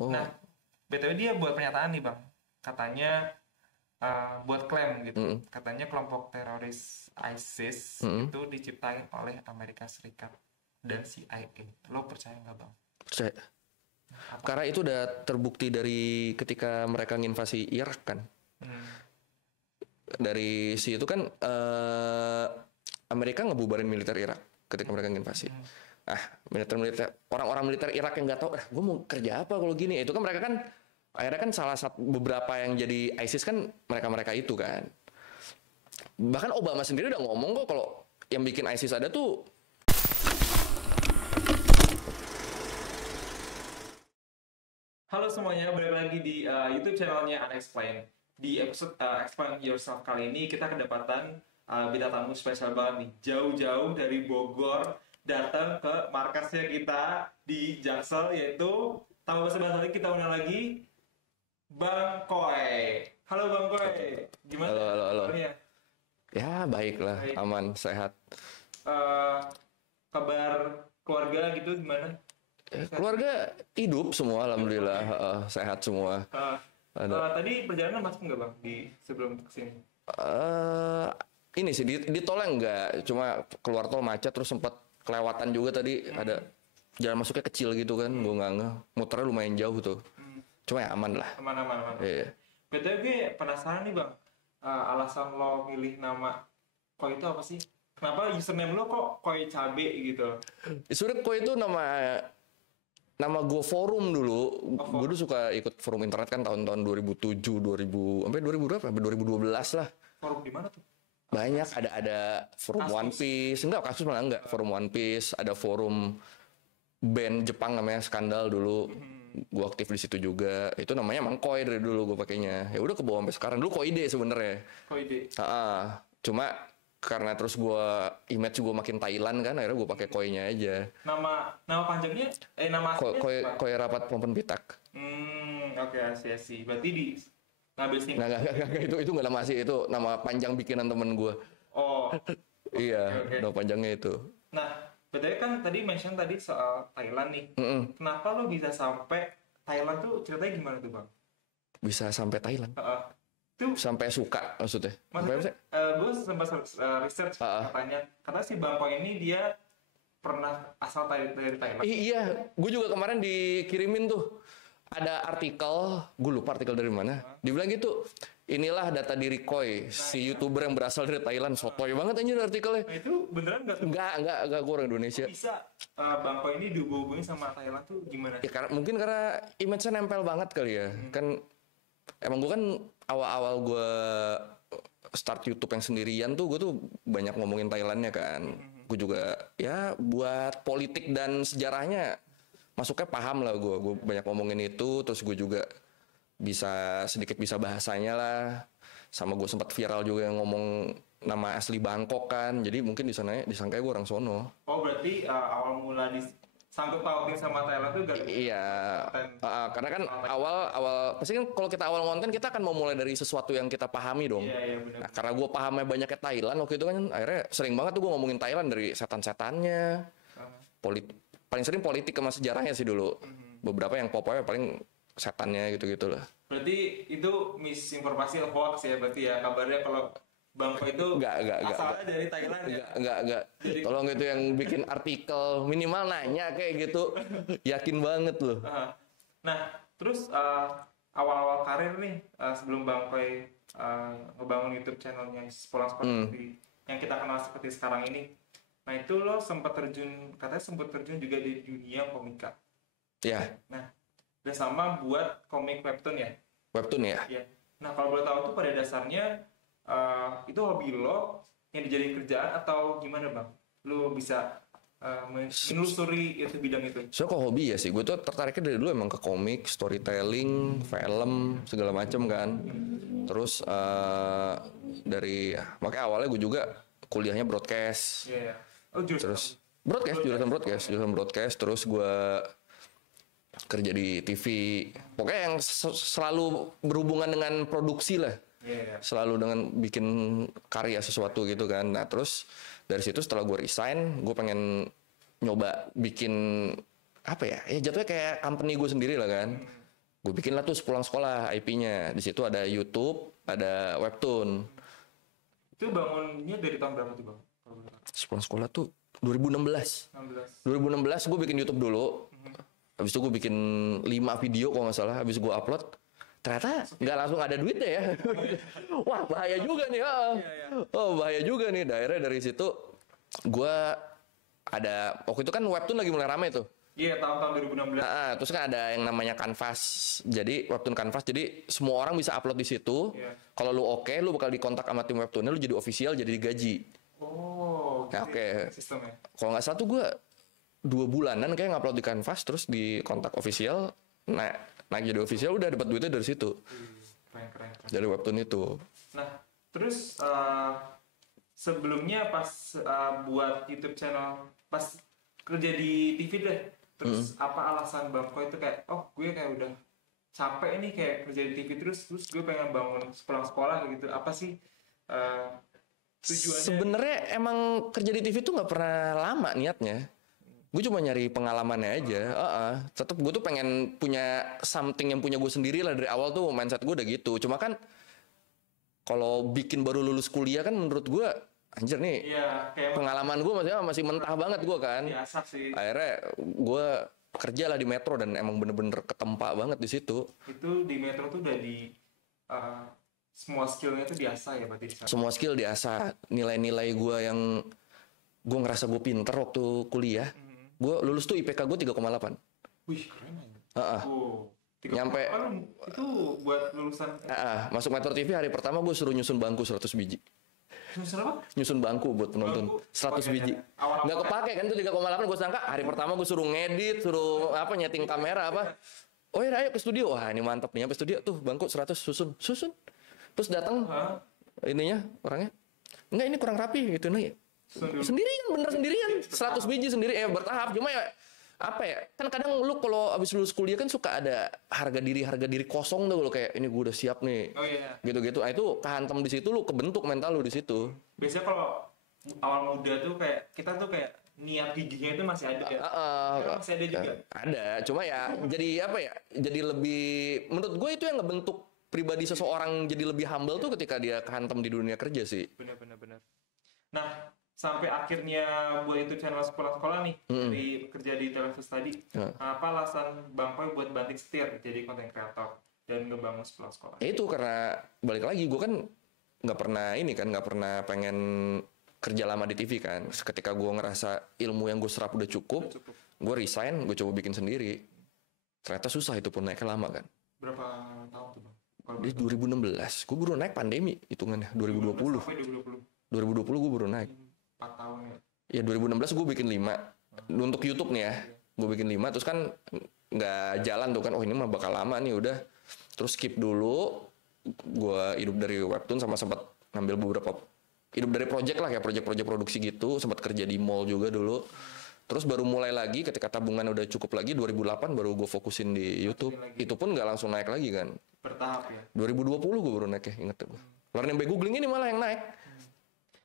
Oh. Nah, BTW dia buat pernyataan nih Bang. Katanya buat klaim gitu. Katanya kelompok teroris ISIS itu diciptain oleh Amerika Serikat dan CIA. Lo percaya nggak Bang? Percaya. Karena itu udah terbukti dari ketika mereka nginvasi Irak kan. Dari si itu kan Amerika ngebubarin militer Irak ketika mereka nginvasi. Militer orang-orang militer Irak yang nggak tahu, gue mau kerja apa kalau gini. Itu kan mereka kan akhirnya kan salah satu beberapa yang jadi ISIS kan mereka itu kan. Bahkan Obama sendiri udah ngomong kok kalau yang bikin ISIS ada tuh. Halo semuanya, balik lagi di YouTube channelnya Unexplained. Di episode Explain Yourself kali ini kita kedapatan bintang tamu spesial banget nih, jauh-jauh dari Bogor datang ke markasnya kita di Jaksel, yaitu tanpa basa-basi kita undang lagi Bang Koy. Halo Bang Koy, gimana? Halo. kabarnya? Ya baiklah, Baik. aman, sehat. Kabar keluarga gitu gimana? Keluarga hidup semua, alhamdulillah, sehat semua. Tadi perjalanan masuk nggak Bang di sebelum kesini? Ini sih di tolnya enggak, cuma keluar tol macet terus sempat kelewatan juga tadi ada jalan masuknya kecil gitu kan, gue nggak ngeh, muternya lumayan jauh tuh, cuma ya aman lah. Aman. Iya. BTW gue penasaran nih Bang, alasan lo milih nama Koy itu apa sih? Kenapa username lo kok Koy Cabe gitu? Sebenernya Koy itu nama gue forum dulu. Gue dulu suka ikut forum internet kan tahun-tahun 2007, 2000 sampai 2000 berapa? Sampai 2012 lah. Forum di mana tuh? Banyak, ada forum Kasus? One Piece. Enggak, kasus malah enggak. Forum One Piece, ada forum band Jepang namanya Skandal dulu. Gue aktif di situ juga. Itu namanya emang Koy dari dulu gue pakainya. Ya udah kebawa sampai sekarang. Dulu Koide sebenarnya. Koide. Cuma karena terus image gue makin Thailand kan, akhirnya gue pakai Koy-nya aja. Nama panjangnya nama aslinya apa? Koy Rapat Pompen Pitak. Oke, asli. Berarti ngambil singkat. Nggak, itu nggak nama asli, itu nama panjang bikinan temen gue. Oh. Iya, Oke. nama panjangnya itu. Nah, BTW kan tadi mention tadi soal Thailand nih. Kenapa lo bisa sampai Thailand tuh ceritanya gimana tuh Bang? Bisa sampai Thailand. Tuh Sampai suka maksudnya. maksudnya gue sempat research katanya si Bang Koy ini dia pernah asal dari Thailand. Iya, gue juga kemarin dikirimin tuh ada artikel, gue lupa artikel dari mana. Dibilang gitu, inilah data diri Koy, si YouTuber yang berasal dari Thailand. Sotoy banget anjir artikelnya. Nah itu beneran nggak tuh? Enggak, gue orang Indonesia. Bisa Bang Koy ini dihubungin sama Thailand tuh gimana? Ya mungkin karena image-nya nempel banget kali ya. Kan emang gue kan awal-awal gue start YouTube yang sendirian tuh, gue tuh banyak ngomongin Thailandnya kan. Gue juga ya buat politik dan sejarahnya masuknya paham lah gue. Gue banyak ngomongin itu, terus gue juga sedikit bisa bahasanya lah. Sama gue sempat viral juga yang ngomong nama asli Bangkok kan. Jadi mungkin disangka gue orang sono. Oh berarti awal mula sangkut pautin sama Thailand tuh gara-gara Iya, karena kan awal pasti kan kalau kita awal ngonten kita akan mau mulai dari sesuatu yang kita pahami dong. Iya, benar. Nah, karena gue pahamnya banyaknya Thailand waktu itu kan akhirnya sering banget tuh gue ngomongin Thailand dari setan-setannya, paling sering politik sama sejarahnya sih dulu. Beberapa yang pokoknya paling setannya gitu-gitu lah. Berarti itu misinformasi hoax ya berarti ya kabarnya kalau Bang Koy itu asalnya dari Thailand ya? Enggak. Tolong itu yang bikin artikel minimal nanya kayak gitu. Yakin banget loh. Nah, terus awal-awal karir nih sebelum Bang Koy ngebangun YouTube channelnya Sepulang seperti yang kita kenal seperti sekarang ini. Nah, itu lo katanya sempat terjun juga di dunia komika. Ya. Nah, dan sama buat komik webtoon ya? Webtoon ya? Iya. Nah, kalau boleh tahu tuh pada dasarnya itu hobi lo yang dijadiin kerjaan atau gimana Bang? Lo bisa menelusuri itu bidang itu? So kok hobi ya sih, gue tuh tertariknya dari dulu emang ke komik, storytelling, film, segala macem kan. Terus makanya awalnya gue juga kuliahnya broadcast. Iya. Oh terus jurusan broadcast. Terus gue kerja di TV. Pokoknya yang selalu berhubungan dengan produksi lah. Selalu dengan bikin karya sesuatu gitu kan. Nah terus dari situ setelah gue resign, gue pengen nyoba bikin apa ya jatuhnya kayak company gue sendiri lah kan. Gue bikin lah tuh sepulang sekolah IP-nya. Di situ ada YouTube, ada webtoon. Itu bangunnya dari tahun berapa tuh bang? Kalau boleh tahu. Sepulang sekolah tuh 2016. 16. 2016 gue bikin YouTube dulu. Habis itu gue bikin 5 video kalau nggak salah. Habis gue upload. Ternyata nggak langsung ada duitnya ya. Wah bahaya juga nih. Oh bahaya juga nih. Akhirnya dari situ gue ada, waktu itu kan webtoon lagi mulai rame tuh. Iya, tahun 2016. Terus kan ada yang namanya Canvas. Jadi webtoon Canvas, jadi semua orang bisa upload di situ. Iya. Kalau lu oke, lu bakal dikontak sama tim webtoonnya, lu jadi official, jadi digaji. Oh, Ya, gitu oke. ya sistemnya. Kalau nggak salah tuh gue 2 bulanan kayak ngupload di Canvas, terus di kontak official, naik jadi official, udah dapat duitnya dari situ. Keren. Dari webtoon itu. Nah, terus sebelumnya pas buat YouTube channel, pas kerja di TV deh, terus apa alasan Bang Ko itu kayak, oh gue kayak udah capek nih kayak kerja di TV terus gue pengen bangun pulang sekolah gitu. Apa sih tujuannya? Sebenarnya emang kerja di TV tuh nggak pernah lama niatnya. Gue cuma nyari pengalamannya aja. Tetap gue tuh pengen punya something yang punya gue sendiri lah dari awal tuh, mindset gue udah gitu. Cuma kan kalau bikin baru lulus kuliah kan menurut gue anjir nih. Iya, kayak Pengalaman gue masih mentah banget gue kan. biasa sih. Akhirnya gue kerja lah di Metro dan emang bener-bener ketempa banget di situ. Itu di Metro tuh udah di semua skillnya tuh diasah ya berarti di sana. Semua skill diasah. Nilai-nilai gue yang gue ngerasa gue pinter waktu kuliah. Gue lulus tuh IPK gue 3,8. Wih, keren aja. Oh, Nyampe. Itu buat lulusan Masuk Metro TV hari pertama gue suruh nyusun bangku 100 biji. lulusan apa? Nyusun bangku buat penonton. Bangku? 100 biji. Awal-awal Nggak kepake kan tuh 3,8. Gue sangka hari pertama gue suruh ngedit, suruh nyeting kamera apa. Oh ya ayo ke studio. Wah ini mantap nih. Sampai studio tuh bangku 100 susun. Terus datang ininya orangnya. Enggak ini kurang rapi gitu nih. Sendirian 100 biji sendiri bertahap. Cuma ya apa ya, kan kadang lu kalau abis lulus kuliah kan suka ada harga diri kosong tuh, lo kayak ini gue udah siap nih. Oh iya. Gitu. Nah itu kehantam di situ, lu kebentuk mental lu di situ. Biasanya kalau awal muda tuh kayak kita tuh kayak niat giginya itu masih ada ya. Masih ada juga. Ada, cuma ya jadi apa ya? Jadi lebih, menurut gue itu yang ngebentuk pribadi seseorang jadi lebih humble tuh ketika dia kehantam di dunia kerja sih. Benar. Nah, sampai akhirnya buat YouTube channel sekolah-sekolah nih dari kerja di televisi tadi. Apa alasan Bang Koy buat banting setir jadi konten kreator dan ngebangun sekolah-sekolah? Itu karena balik lagi gue kan nggak pernah pengen kerja lama di TV kan. Ketika gue ngerasa ilmu yang gue serap udah cukup. Gue resign, gue coba bikin sendiri. Ternyata susah itu pun naiknya lama kan. Berapa tahun tuh Bang? Di 2016, gue baru naik pandemi hitungannya 2020. Sampai 2020. 2020 gue baru naik. 4 tahun Ya ya. 2016 gue bikin 5 untuk YouTube nih ya. Gue bikin 5 terus kan nggak jalan tuh kan. Oh ini mah bakal lama nih udah. Terus skip dulu. Gue hidup dari webtoon sama sempat ngambil beberapa hidup dari project lah kayak project produksi gitu. Sempat kerja di mall juga dulu. Terus baru mulai lagi ketika tabungan udah cukup lagi 2008 baru gue fokusin di YouTube. Itu pun nggak langsung naik lagi kan. Bertahap ya. 2020 gue baru naik ya, inget gue. Learning by Googling ini malah yang naik.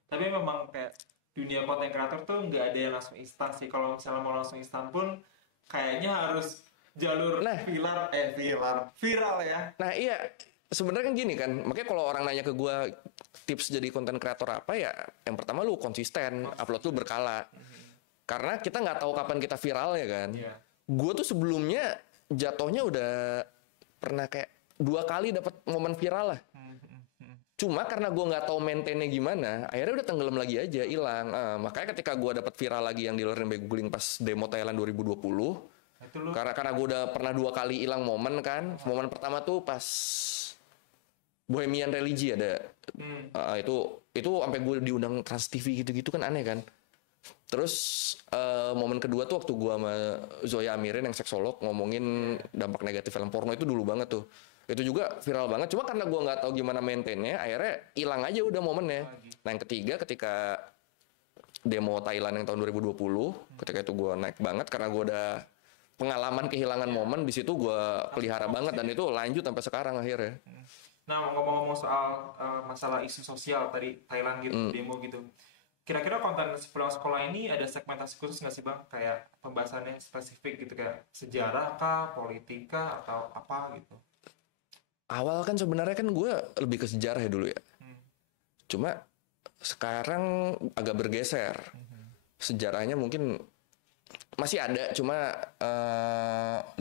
Tapi memang kayak dunia konten kreator tuh nggak ada yang langsung instan sih. Kalau misalnya mau langsung instan pun kayaknya harus jalur viral ya. Nah iya, sebenarnya kan gini kan. Makanya kalau orang nanya ke gue tips jadi konten kreator apa ya, yang pertama lu konsisten, upload lu berkala. Karena kita nggak tahu kapan kita viral ya kan. Gue tuh sebelumnya jatuhnya udah pernah kayak 2 kali dapat momen viral lah. Cuma karena gue nggak tahu maintainnya gimana, akhirnya udah tenggelam lagi aja, hilang. Makanya ketika gue dapat viral lagi yang di Learning by Googling pas demo Thailand 2020, karena gue udah pernah 2 kali hilang momen kan. Momen pertama tuh pas Bohemian Religi ada, itu sampai gue diundang Trans TV gitu-gitu kan aneh kan. Terus momen kedua tuh waktu gue sama Zoya Amirin yang seksolog ngomongin dampak negatif film porno, itu dulu banget tuh. Itu juga viral banget, cuma karena gue nggak tahu gimana maintainnya, akhirnya hilang aja udah momennya. Nah yang ketiga ketika demo Thailand yang tahun 2020, ketika itu gue naik banget karena gue udah pengalaman kehilangan momen di situ, gue pelihara banget dan itu lanjut sampai sekarang akhirnya. Nah ngomong-ngomong soal masalah isu sosial tadi Thailand gitu, demo gitu, kira-kira konten sepulang sekolah ini ada segmentasi khusus nggak sih bang? Kayak pembahasannya spesifik gitu, kayak sejarah kah, politika atau apa gitu? Awal kan sebenarnya kan gue lebih ke sejarah ya dulu ya. Cuma sekarang agak bergeser. Sejarahnya mungkin masih ada, cuma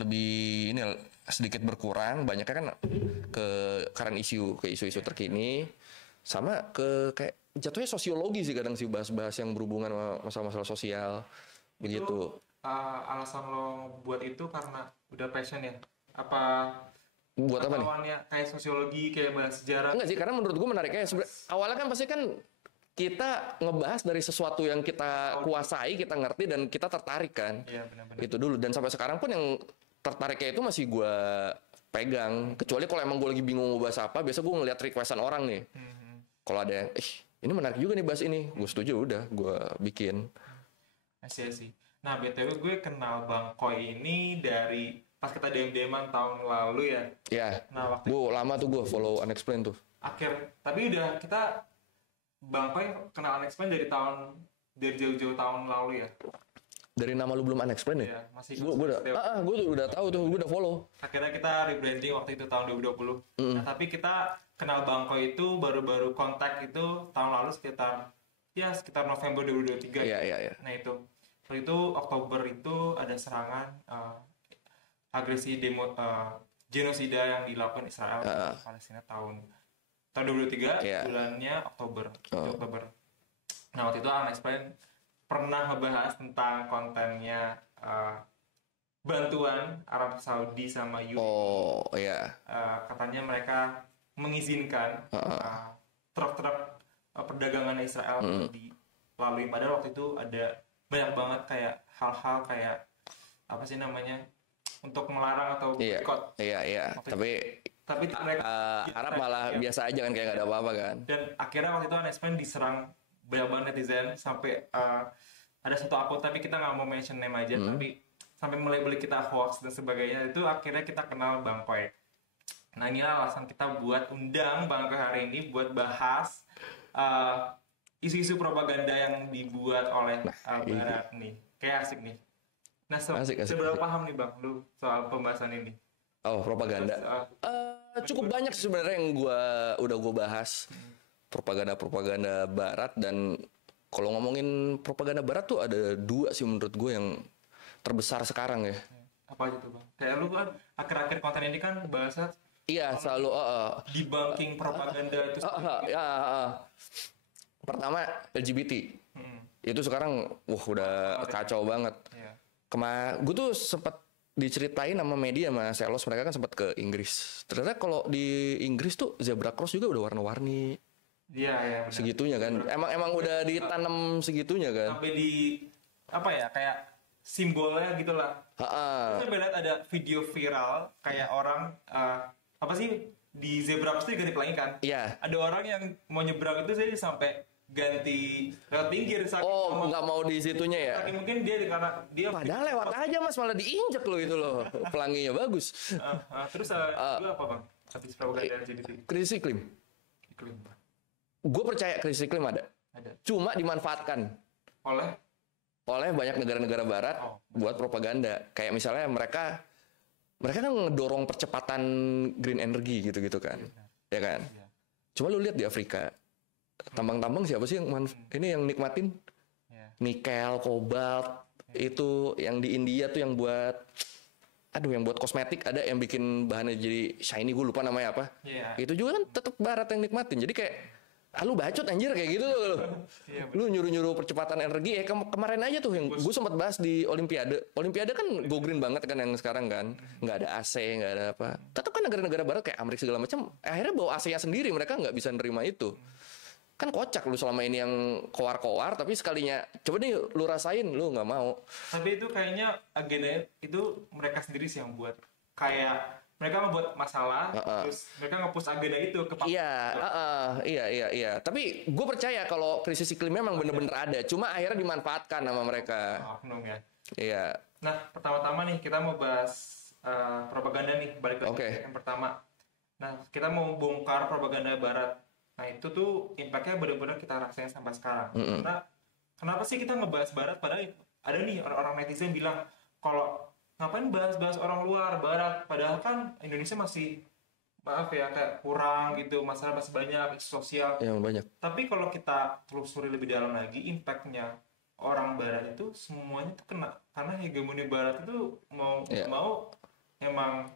lebih ini sedikit berkurang. Banyaknya kan ke current issue, ke isu-isu terkini, sama ke kayak jatuhnya sosiologi sih kadang sih, bahas-bahas yang berhubungan sama masalah-masalah sosial begitu. Alasan lo buat itu karena udah passion ya? Apa Buat apa nih? lawannya kayak sosiologi, kayak bahas sejarah? Enggak sih, karena menurut gue menariknya awalnya kan pasti kan kita ngebahas dari sesuatu yang kita kuasai, kita ngerti dan kita tertarik kan. Iya benar-benar. Itu dulu, dan sampai sekarang pun yang tertariknya itu masih gue pegang. Kecuali kalau emang gue lagi bingung mau bahas apa, biasa gue ngeliat requestan orang nih. Kalau ada yang, ini menarik juga nih bahas ini, gue setuju, udah gue bikin. Sih. Nah BTW gue kenal Bang Koi ini dari pas kita DM-an tahun lalu ya. Ya, Nah waktu gue lama tuh gue follow Unexplained tuh. tapi udah kita Bang Koi kenal Unexplained dari jauh-jauh tahun lalu ya. Dari nama lu belum Unexplained ya? Iya, masih Gue udah tahu tuh, gue udah follow. Akhirnya kita rebranding waktu itu tahun 2020. Nah, tapi kita kenal Bang Koi itu baru-baru kontak itu tahun lalu sekitar November 2023. Iya. Nah itu waktu itu Oktober itu ada serangan agresi genosida yang dilakukan Israel di Palestina tahun 2023 bulannya Oktober. Oktober. Nah waktu itu Unexplained pernah ngebahas tentang kontennya bantuan Arab Saudi sama UAE. Oh iya. Katanya mereka mengizinkan truk-truk perdagangan Israel dilalui. Padahal waktu itu ada banyak banget kayak hal-hal kayak apa sih namanya untuk melarang atau boycott. Iya. Tapi mereka Arab malah biasa aja kan, kayak nggak ada apa-apa kan. Dan akhirnya waktu itu Unexplained diserang banyak banget netizen sampai ada satu akun, tapi kita nggak mau mention name aja, tapi sampai mulai kita hoax dan sebagainya. Itu akhirnya kita kenal Bang Koi. Nah inilah alasan kita buat undang Bang Koi hari ini buat bahas isu-isu propaganda yang dibuat oleh Barat nih. Kayak asik nih. Nah seberapa paham nih Bang lu soal pembahasan ini? Oh propaganda. Cukup banyak sebenarnya yang udah gue bahas. Propaganda Barat, dan kalau ngomongin propaganda Barat tuh ada dua sih menurut gue yang terbesar sekarang ya. Apa aja tuh Bang? Kayak lu kan akhir-akhir konten ini kan bahasa selalu debunking propaganda itu. Pertama LGBT. Itu sekarang udah kacau banget. Gue tuh sempat diceritain sama media sama Selos, mereka kan sempat ke Inggris. Ternyata kalau di Inggris tuh zebra cross juga udah warna-warni. Iya. Segitunya kan. Emang udah ditanam segitunya kan. Sampai di apa ya, kayak simbolnya gitulah. Terus saya lihat ada video viral kayak orang apa sih di zebra cross itu ganti pelangi kan? Iya. Ada orang yang mau nyebrang itu saya sampai ganti lewat pinggir. Nggak mau di situnya ya? Mungkin karena dia padahal lewat aja mas, malah diinjek loh itu loh. Pelanginya bagus. Terus itu apa bang? Habis propaganda LGBT. Krisis iklim. Gue percaya krisis iklim ada. Cuma dimanfaatkan oleh banyak negara-negara Barat buat propaganda. Kayak misalnya mereka kan ngedorong percepatan green energy gitu kan, ya kan? Cuma lu lihat di Afrika, tambang-tambang siapa sih yang nikmatin? Nikel, kobalt, itu yang di India tuh yang buat kosmetik, ada yang bikin bahannya jadi shiny, gue lupa namanya apa. Itu juga kan tetap Barat yang nikmatin. Jadi kayak lu bacot anjir kayak gitu tuh. Lu nyuruh-nyuruh percepatan energi. Kemarin aja tuh yang gue sempat bahas di Olimpiade kan go green banget kan yang sekarang kan, nggak ada AC, nggak ada apa. Tetap kan negara-negara Barat kayak Amerika segala macam akhirnya bawa AC-nya sendiri, mereka nggak bisa nerima itu. Kan kocak lu selama ini yang koar-koar, tapi sekalinya coba nih lu rasain, lu nggak mau. Tapi itu kayaknya agenda itu mereka sendiri sih yang buat, kayak mereka membuat masalah, terus mereka nge-push agenda itu ke Pak. Iya. Tapi gue percaya kalau krisis iklim memang bener-bener ada, cuma akhirnya dimanfaatkan sama mereka. Oknum ya. Iya. Nah pertama-tama nih kita mau bahas propaganda nih, balik lagi yang pertama. Nah kita mau bongkar propaganda Barat. Nah itu tuh impactnya benar-benar kita rasain sampai sekarang. Karena kenapa sih kita ngebahas Barat, padahal ada nih orang-orang netizen bilang kalau ngapain bahas-bahas orang luar Barat, padahal kan Indonesia masih, maaf ya, kayak kurang gitu, masalah masih banyak, isu sosial. Yang banyak. Tapi kalau kita telusuri lebih dalam lagi, impactnya orang Barat itu semuanya tuh kena, karena hegemoni Barat itu mau Iya. mau emang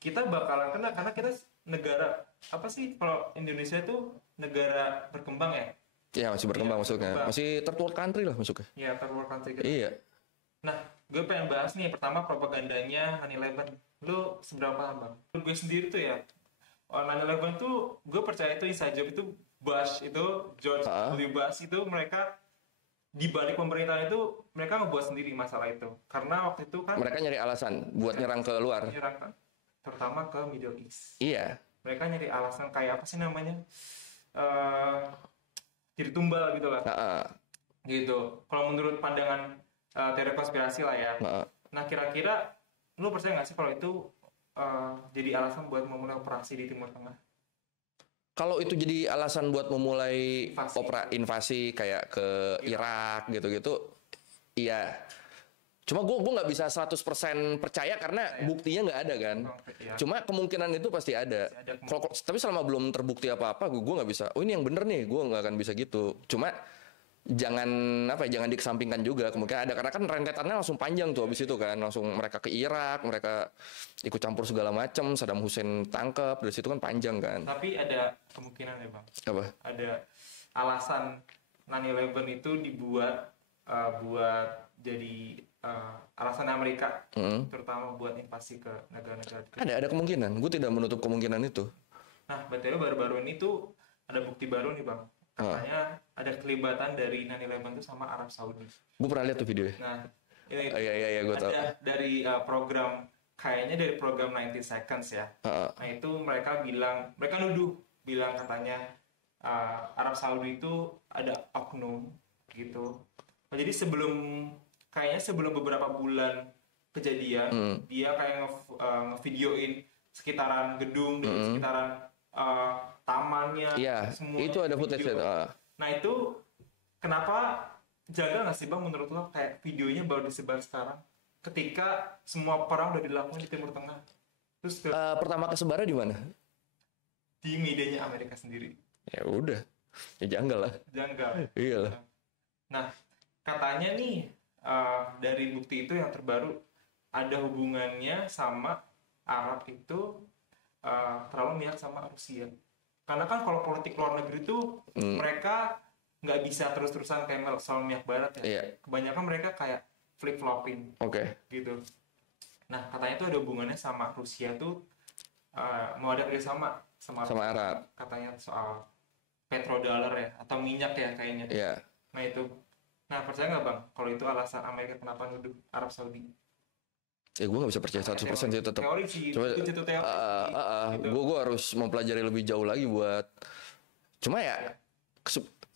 kita bakalan kena, karena kita negara apa sih, kalau Indonesia itu negara berkembang ya, Ya masih berkembang Iya, masuknya. berkembang. Masih third world country lah masuknya. ya third world country gitu. Iya. Nah, gue pengen bahas nih pertama propagandanya 9/11. Lu seberapa paham, Bang? Gue sendiri tuh ya, 9/11 tuh gue percaya itu inside job, itu Bush itu, George W. Bush itu, mereka di balik pemerintahan itu mereka ngebuat sendiri masalah itu. Karena waktu itu kan Mereka nyari alasan buat nyerang ke luar. menyerang kan, terutama ke Middle East. Iya. Mereka nyari alasan kayak apa sih namanya? Jadi tumbal gitu lah. Heeh. Gitu. Kalau menurut pandangan teori konspirasi lah ya. Heeh. Nah, kira-kira lu percaya nggak sih kalau itu jadi alasan buat memulai operasi di Timur Tengah? Kalau itu jadi alasan buat memulai Invasi. invasi kayak ke Irak gitu-gitu, iya. Cuma gue nggak bisa 100% percaya karena buktinya nggak ada kan. Ya, Cuma kemungkinan itu pasti ada. ada Tapi selama belum terbukti apa-apa, gue nggak bisa. Oh ini yang bener nih, gue nggak akan bisa gitu. Cuma jangan jangan dikesampingkan juga kemungkinan ada, karena kan rentetannya langsung panjang tuh habis itu kan, langsung mereka ke Irak, mereka ikut campur segala macam, Saddam Hussein tangkap, dari situ kan panjang kan. Tapi ada kemungkinan ya, Bang. Apa? Ada alasan 9/11 itu dibuat buat jadi alasan Amerika, terutama buat invasi ke negara-negara dekat. Ada kemungkinan, gue tidak menutup kemungkinan itu. Nah, BTW baru-baru ini tuh ada bukti baru nih, Bang. Katanya ada kelibatan dari 9/11 itu sama Arab Saudi. Gue pernah lihat tuh videonya. Nah, ini Iya, gue tahu. ada dari program, kayaknya dari program 90 Seconds ya. Nah, itu mereka bilang katanya Arab Saudi itu ada oknum gitu. Nah, jadi kayaknya sebelum beberapa bulan kejadian, dia kayak ngevideoin sekitaran gedung dan sekitaran tamannya, Iya, semua itu ada footage video. itu. Nah, itu kenapa jaga nggak sih, Bang, menurut lo, kayak videonya baru disebar sekarang ketika semua perang udah dilakukan di Timur Tengah, terus Pertama kesebarnya di mana? di medianya Amerika sendiri? Ya udah, ya janggal lah. Janggal. Iyalah. Nah, katanya nih dari bukti itu yang terbaru ada hubungannya sama Arab itu terlalu mihak sama Rusia. Karena kan kalau politik luar negeri itu mereka nggak bisa terus-terusan kayak selalu mihak Barat ya. Iya. Kebanyakan mereka kayak flip-flopping Oke. gitu. Nah, katanya itu ada hubungannya sama Rusia tuh mau ada kerjasama sama Arab. katanya soal petrodollar ya, atau minyak ya kayaknya. Iya. Nah itu. Nah, percaya nggak, Bang, kalau itu alasan Amerika kenapa nuduh Arab Saudi? Ya gue nggak bisa percaya 100% sih tetap. Teori sih, Coba, itu teori. Gitu. gue harus mempelajari lebih jauh lagi buat. Cuma ya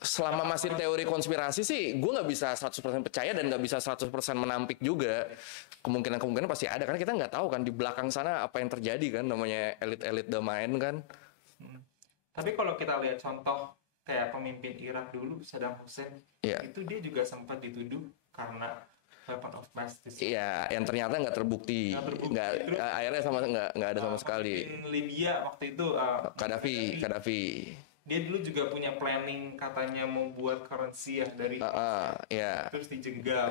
selama masih teori konspirasi sih, gue nggak bisa 100% percaya dan nggak bisa 100% menampik juga. Kemungkinan pasti ada, karena kita nggak tahu kan di belakang sana apa yang terjadi kan, namanya elit-elit udah main kan. Tapi kalau kita lihat contoh kayak pemimpin Irak dulu, Saddam Hussein, itu dia juga sempat dituduh karena weapon of mass destruction. Iya, yang ternyata nggak terbukti. Akhirnya nggak ada sama sekali. Libya waktu itu Gaddafi. Dia dulu juga punya planning, katanya mau buat currency ya dari terus dijegal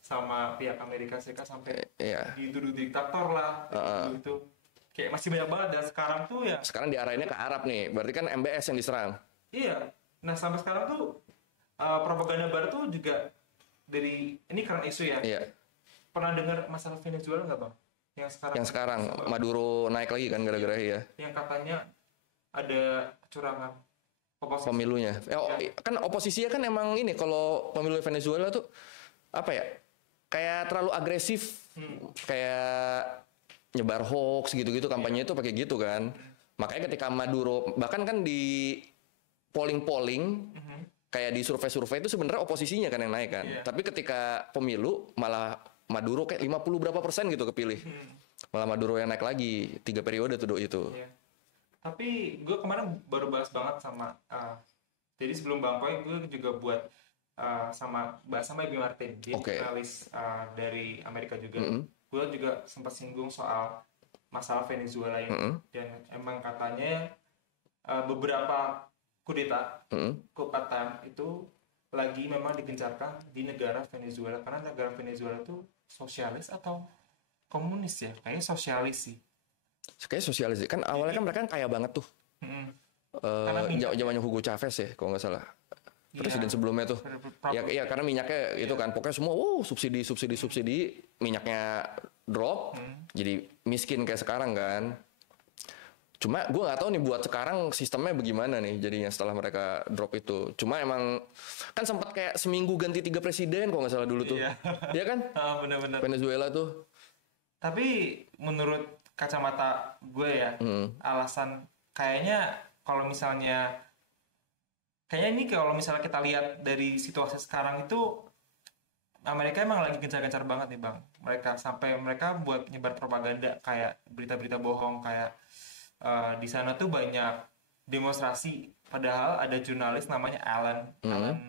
sama pihak Amerika Serikat sampai dituduh diktator lah. Itu kayak masih banyak banget, dan sekarang tuh ya. Sekarang diarahinnya ke Arab nih, berarti kan MBS yang diserang. Iya. Nah, sampai sekarang tuh propaganda baru tuh juga dari ini current isu ya. Iya. Pernah dengar masalah Venezuela nggak, Bang? Yang sekarang Maduro naik lagi kan gara-gara ya. Yang katanya ada kecurangan pemilunya. Kan oposisinya kan emang ini, kalau pemilu Venezuela tuh apa ya? Kayak terlalu agresif. Kayak nyebar hoax gitu-gitu, kampanye itu pakai gitu kan. Makanya ketika Maduro, bahkan kan di polling kayak di survei-survei itu sebenarnya oposisinya kan yang naik kan. Tapi ketika pemilu malah Maduro kayak 50 berapa persen gitu kepilih. Malah Maduro yang naik lagi 3 periode tuh itu. Tapi gue kemarin baru bahas banget sama jadi sebelum Bang Koy gue juga buat bahas sama Ibi Martin, dia Oke. jurnalis dari Amerika juga. Mm-mm. Gue juga sempat singgung soal masalah Venezuela ini, Mm-mm. dan emang katanya beberapa kudeta, kudeta itu lagi memang digencarkan di negara Venezuela, karena negara Venezuela itu sosialis atau komunis ya, kayaknya sosialis sih. Kayak sosialis kan awalnya kan mereka kan kaya banget tuh. Mm-mm. Karena minyak- Zamannya Hugo Chavez ya kalau nggak salah. Presiden Iya. sebelumnya tuh. Ya, iya karena minyaknya itu kan pokoknya semua subsidi minyaknya drop jadi miskin kayak sekarang kan. Cuma gue nggak tahu nih buat sekarang sistemnya bagaimana nih jadinya setelah mereka drop itu. Cuma emang kan sempat kayak seminggu ganti 3 presiden kalau nggak salah dulu tuh. Iya. Iya kan? Benar-benar. Venezuela tuh. Tapi menurut kacamata gue ya, alasan kayaknya kalau misalnya kita lihat dari situasi sekarang itu, Amerika emang lagi gencar-gencar banget nih bang. Mereka buat nyebar propaganda kayak berita-berita bohong, kayak di sana tuh banyak demonstrasi. Padahal ada jurnalis namanya Alan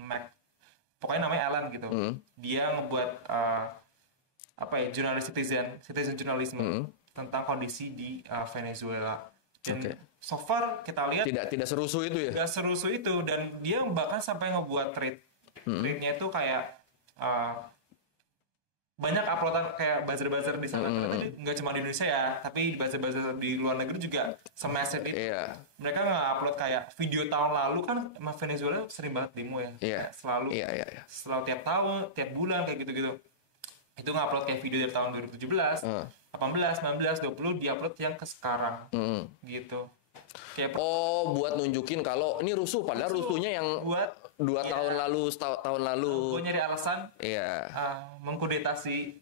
Mac, pokoknya namanya Alan gitu. Dia ngebuat jurnalis citizen journalism tentang kondisi di Venezuela. Dan so far kita lihat Tidak serusuh itu ya. gak serusuh itu, dan dia bahkan sampai ngebuat tweetnya itu kayak banyak uploadan kayak buzzer di sana. Tapi nggak cuma di Indonesia ya, tapi buzzer di luar negeri juga semasif itu. Iya. Mereka nge-upload kayak video tahun lalu, kan emang Venezuela sering banget demo ya. Iya. Selalu selalu tiap tahun, tiap bulan kayak gitu-gitu. Itu ngupload kayak video dari tahun 2017, 18, 19, 20 diupload yang ke sekarang. Gitu. Kayak buat nunjukin kalau ini rusuh padahal rusuhnya yang buat 2 tahun lalu, tahun lalu. gue nyari alasan Iya. mengkudeta si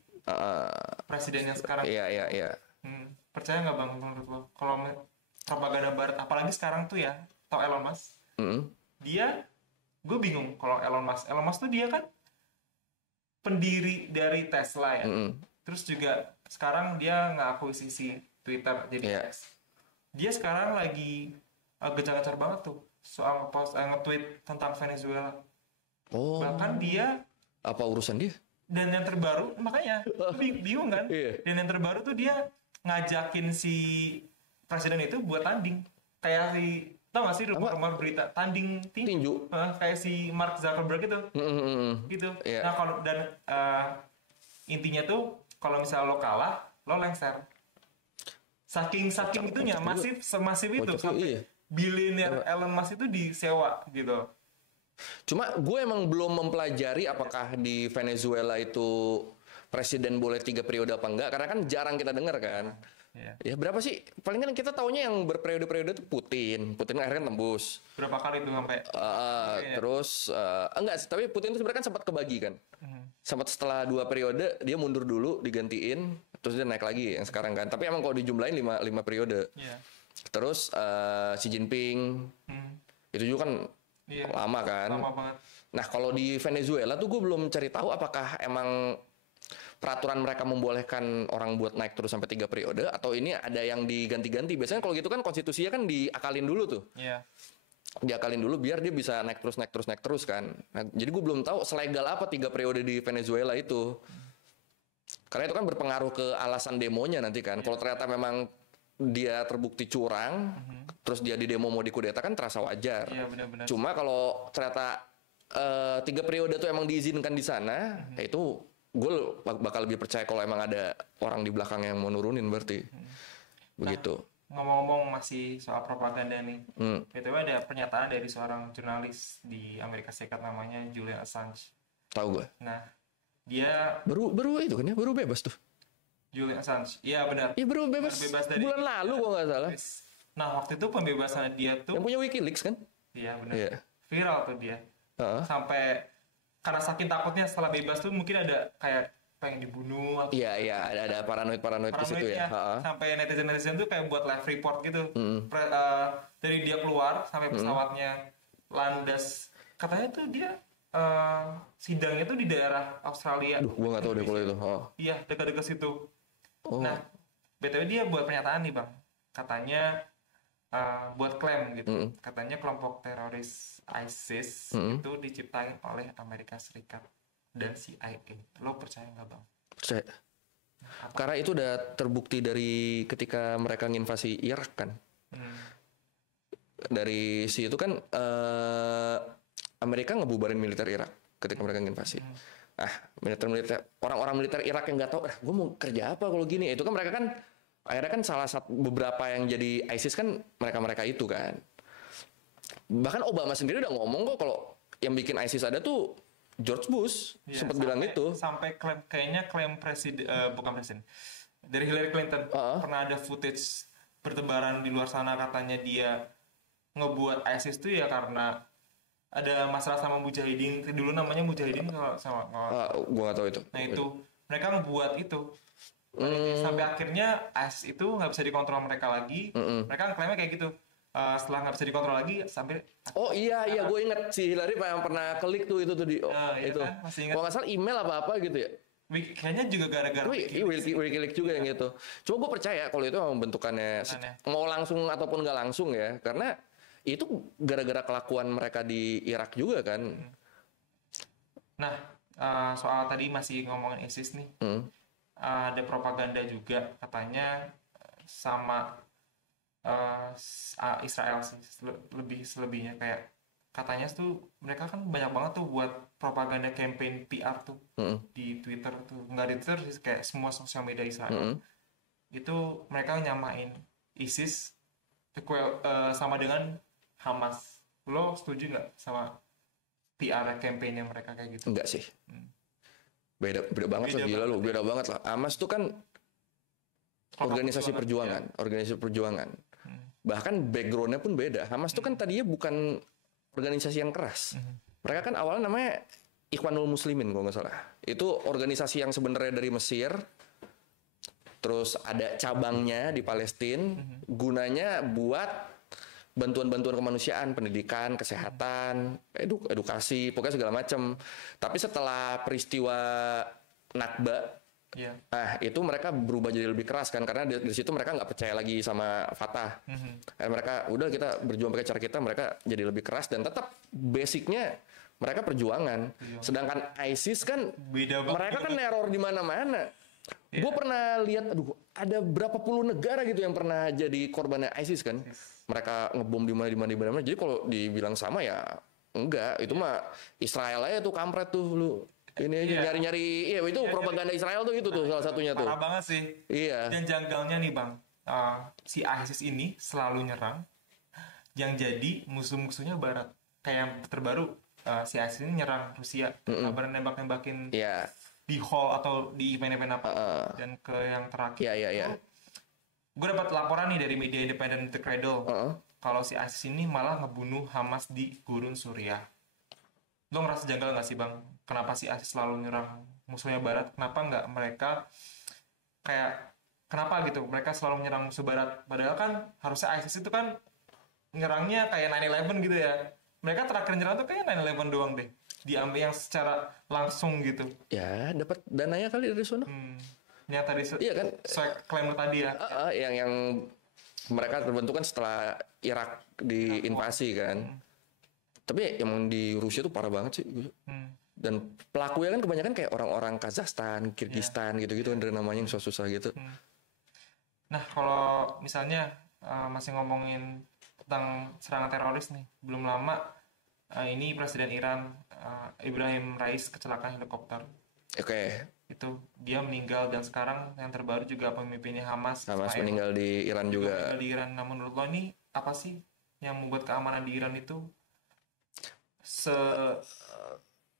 presiden yang sekarang. Iya. Percaya nggak bang menurut lo? Kalau propaganda barat, apalagi sekarang tuh ya, tau Elon Musk? Dia, gue bingung kalau Elon Musk tuh dia kan pendiri dari Tesla ya. Terus juga sekarang dia ngakuisisi Twitter jadi X. Dia sekarang lagi gencar-gencar banget tuh soal nge-tweet tentang Venezuela. Bahkan dia apa urusan dia? Dan yang terbaru, makanya bingung kan? Dan yang terbaru tuh dia ngajakin si presiden itu buat tanding. Kayak si, tau gak sih rumor berita tanding tinju? Kayak si Mark Zuckerberg itu. Gitu. Nah kalau dan intinya tuh kalau misalnya lo kalah, lo lengser. Saking itunya semasif itu sampai bilioner Elon Musk itu disewa gitu. Cuma gue emang belum mempelajari apakah di Venezuela itu presiden boleh 3 periode apa enggak, karena kan jarang kita dengar kan. Ya berapa sih? Paling kan kita taunya yang berperiode-periode itu Putin akhirnya tembus. Berapa kali itu sampai? Terus enggak sih, tapi Putin itu sebenarnya kan sempat kebagi kan. Sempat setelah 2 periode dia mundur dulu, digantiin, terus dia naik lagi yang sekarang kan. Tapi emang kalau dijumlahin 5 periode. Terus Xi Jinping itu juga kan lama kan. Lama banget. Nah kalau di Venezuela tuh gue belum cari tahu apakah emang peraturan mereka membolehkan orang buat naik terus sampai 3 periode atau ini ada yang diganti-ganti. Biasanya kalau gitu kan konstitusinya kan diakalin dulu tuh. Diakalin dulu biar dia bisa naik terus kan. Nah, jadi gue belum tahu selegal apa 3 periode di Venezuela itu. Karena itu kan berpengaruh ke alasan demonya nanti kan. Kalau ternyata memang dia terbukti curang, terus dia di demo mau dikudeta kan terasa wajar. Benar-benar. Cuma kalau ternyata 3 periode itu emang diizinkan di sana, ya itu gue bakal lebih percaya kalau emang ada orang di belakang yang mau nurunin berarti. Begitu. Nah, ngomong-ngomong masih soal propaganda nih. BTW ada pernyataan dari seorang jurnalis di Amerika Serikat namanya Julian Assange. Tahu gue. Nah, dia baru itu kan ya, baru bebas tuh. Julian Assange. Iya benar. Iya baru bebas dari bulan lalu kok nggak salah. Nah, waktu itu pembebasan dia tuh yang punya WikiLeaks kan? Iya benar. Viral tuh dia. Sampai karena saking takutnya setelah bebas tuh mungkin ada kayak pengen dibunuh. Iya, ada paranoid ke situ ya. Sampai netizen tuh kayak buat live report gitu. Dari dia keluar sampai pesawatnya landas. Katanya tuh dia sidangnya tuh di daerah Australia. Gue nggak tahu deh kalau itu. Iya, dekat-dekat situ. Nah, BTW dia buat pernyataan nih bang. Katanya buat klaim gitu. Katanya kelompok teroris ISIS itu diciptain oleh Amerika Serikat dan CIA. Lo percaya nggak bang? Percaya. Karena itu udah terbukti dari ketika mereka nginvasi Irak kan. Dari situ kan Amerika ngebubarin militer Irak ketika mereka nginvasi. Orang-orang militer Irak yang nggak tahu, gue mau kerja apa kalau gini. Itu kan mereka kan akhirnya kan salah satu beberapa yang jadi ISIS kan mereka itu kan. Bahkan Obama sendiri udah ngomong kok kalau yang bikin ISIS ada tuh George Bush sempat bilang itu. Sampai klaim presiden, bukan presiden, dari Hillary Clinton pernah ada footage bertebaran di luar sana katanya dia ngebuat ISIS tuh ya karena ada masalah sama mujahidin. Dulu namanya mujahidin sama gue nggak tahu itu. Nah itu mereka ngebuat itu. Sampai akhirnya ISIS itu nggak bisa dikontrol mereka lagi. Mereka klaimnya kayak gitu. Setelah nggak bisa dikontrol lagi sampai iya gue ingat si Hillary yang pernah klik tuh itu itu. Kan? Masih ingat. Kalau nggak salah email apa gitu ya. Kayaknya juga gara-gara Wikileaks juga yang gitu. Cuma gue percaya kalau itu memang bentukannya mau langsung ataupun nggak langsung ya, karena itu gara-gara kelakuan mereka di Irak juga kan. Nah soal tadi masih ngomongin ISIS nih. Ada propaganda juga katanya sama Israel sih selebihnya kayak katanya tuh mereka kan banyak banget tuh buat propaganda campaign PR tuh di Twitter tuh, nggak di Twitter sih, kayak semua sosial media Israel itu mereka nyamain ISIS sama dengan Hamas. Lo setuju nggak sama PR campaign yang mereka kayak gitu? Enggak sih. Beda banget lah, gila lu, beda banget lah. Hamas tuh kan organisasi perjuangan. Bahkan backgroundnya pun beda. Hamas tuh kan tadinya bukan organisasi yang keras. Mereka kan awalnya namanya Ikhwanul Muslimin kalau nggak salah. Itu organisasi yang sebenarnya dari Mesir. Terus ada cabangnya di Palestina. Gunanya buat bantuan-bantuan kemanusiaan, pendidikan, kesehatan, edukasi, pokoknya segala macam. Tapi setelah peristiwa Nakba, itu mereka berubah jadi lebih keras kan, karena di situ mereka nggak percaya lagi sama Fatah. Dan mereka udah kita berjuang pakai cara kita, mereka jadi lebih keras dan tetap basicnya mereka perjuangan. Sedangkan ISIS kan mereka kan neror di mana-mana. Gue pernah lihat, ada berapa puluh negara gitu yang pernah jadi korbannya ISIS kan. Mereka ngebom di mana. Jadi kalau dibilang sama ya enggak, itu mah Israel aja tuh kampret tuh lu. Ini aja nyari-nyari, itu propaganda Israel tuh itu tuh salah satunya tuh. Parah banget sih. Iya. Dan janggalnya nih bang, si ISIS ini selalu nyerang yang jadi musuh-musuhnya Barat. Kayak yang terbaru, si ISIS ini nyerang Rusia, kabar nembak-nembakin di hall atau di event-event apa. Dan ke yang terakhir, gue dapat laporan nih dari media independen The Cradle, kalau si ISIS ini malah ngebunuh Hamas di Gurun Suriah. Lo ngerasa janggal nggak sih bang? Kenapa si ISIS selalu nyerang musuhnya Barat? Kenapa nggak mereka kenapa gitu? Mereka selalu menyerang musuh Barat. Padahal kan harusnya ISIS itu kan nyerangnya kayak 9/11 gitu ya. Mereka terakhir nyerang tuh kayak 9/11 doang deh. Diambil yang secara langsung gitu. Ya dapat dananya kali dari sana. Yang tadi kan? Klaim lo tadi ya. Yang mereka terbentuk kan setelah Irak diinvasi kan. Tapi emang di Rusia tuh parah banget sih. Dan pelakunya kan kebanyakan kayak orang-orang Kazakhstan, Kirgistan gitu-gitu kan, dari namanya yang susah-susah gitu. Nah kalau misalnya masih ngomongin tentang serangan teroris nih, belum lama ini Presiden Iran Ibrahim Rais kecelakaan helikopter. Itu dia meninggal, dan sekarang yang terbaru juga pemimpinnya Hamas meninggal di Iran juga. Nah menurut lo ini apa sih yang membuat keamanan di Iran itu